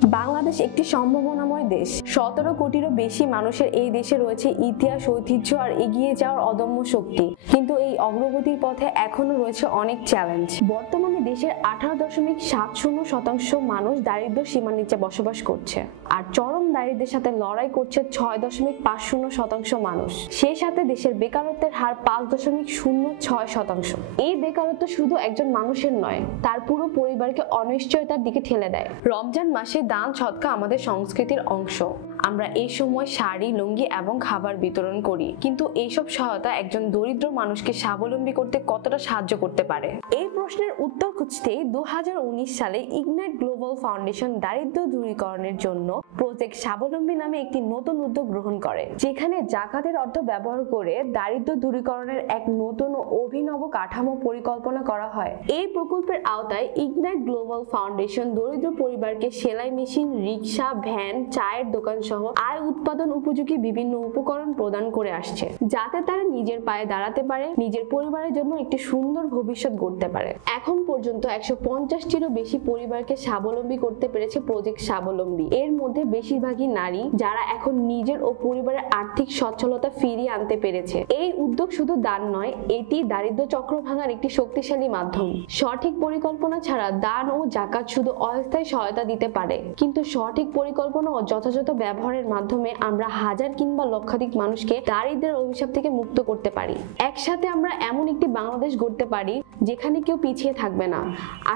বাংলাদেশ একটি সম্ভাবনাময় দেশ। 17 কোটিরও বেশি মানুষের এই দেশে রয়েছে ইতিহাস, ঐতিহ্য আর এগিয়ে যাওয়ার অদম্য শক্তি। কিন্তু এই অগ্রগতির পথে এখনো রয়েছে অনেক চ্যালেঞ্জ। বর্তমানে দেশের 18.70% মানুষ দারিদ্র্য সীমার নিচে বসবাস করছে, আর চরম দারিদ্র্যের সাথে লড়াই করছে 6.50% মানুষ। সেই সাথে দেশের বেকারত্বের হার 5.06%। এই বেকারত্ব শুধু একজন মানুষের নয়, তার পুরো পরিবারকে অনিশ্চয়তার দিকে ঠেলে দেয়। রমজান মাসে দান সদকা আমাদের সংস্কৃতির অংশ। আমরা এই সময় শাড়ি, লুঙ্গি এবং খাবার বিতরণ করি, কিন্তু এইসব সহায়তা একজন দরিদ্র মানুষকে স্বাবলম্বী করতে কতটা সাহায্য করতে পারে? এই প্রশ্নের উত্তর খুঁজতেই 2019 সালে ইগনাইট গ্লোবাল ফাউন্ডেশন দারিদ্র দূরীকরণের জন্য প্রজেক্ট স্বাবলম্বী নামে একটি নতুন উদ্যোগ গ্রহণ করে, যেখানে জাকাতের অর্থ ব্যবহার করে দারিদ্র দূরীকরণের এক নতুন ও অভিনব কাঠামো পরিকল্পনা করা হয়। এই প্রকল্পের আওতায় ইগনাইট গ্লোবাল ফাউন্ডেশন দরিদ্র পরিবারকে সেলাই মেশিন, রিক্সা, ভ্যান, চায়ের দোকান সহ আয় উৎপাদন উপযোগী বিভিন্ন উপকরণ প্রদান করে আসছে, যাতে তারা নিজের পায়ে দাঁড়াতে পারে, নিজের পরিবারের জন্য একটি সুন্দর ভবিষ্যৎ গড়তে পারে। এখন পর্যন্ত 150টিরও বেশি পরিবারকে স্বাবলম্বী করতে পেরেছে প্রজেক্ট স্বাবলম্বী। এর মধ্যে বেশিরভাগই নারী, যারা এখন নিজের ও পরিবারের আর্থিক সচ্ছলতা ফিরিয়ে আনতে পেরেছে। এই উদ্যোগ শুধু দান নয়, এটি দারিদ্র চক্র ভাঙার একটি শক্তিশালী মাধ্যম। সঠিক পরিকল্পনা ছাড়া দান ও জাকাত শুধু অস্থায়ী সহায়তা দিতে পারে, কিন্তু সঠিক পরিকল্পনা ও যথাযথ ব্যবহারের মাধ্যমে আমরা হাজার কিংবা লক্ষাধিক মানুষকে দারিদ্র্যের অভিশাপ থেকে মুক্ত করতে পারি। একসাথে আমরা এমন একটি বাংলাদেশ গড়তে পারি যেখানে কেউ পিছিয়ে থাকবে না।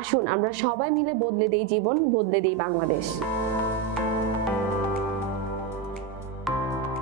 আসুন আমরা সবাই মিলে বদলে দেই জীবন, বদলে দেই বাংলাদেশ।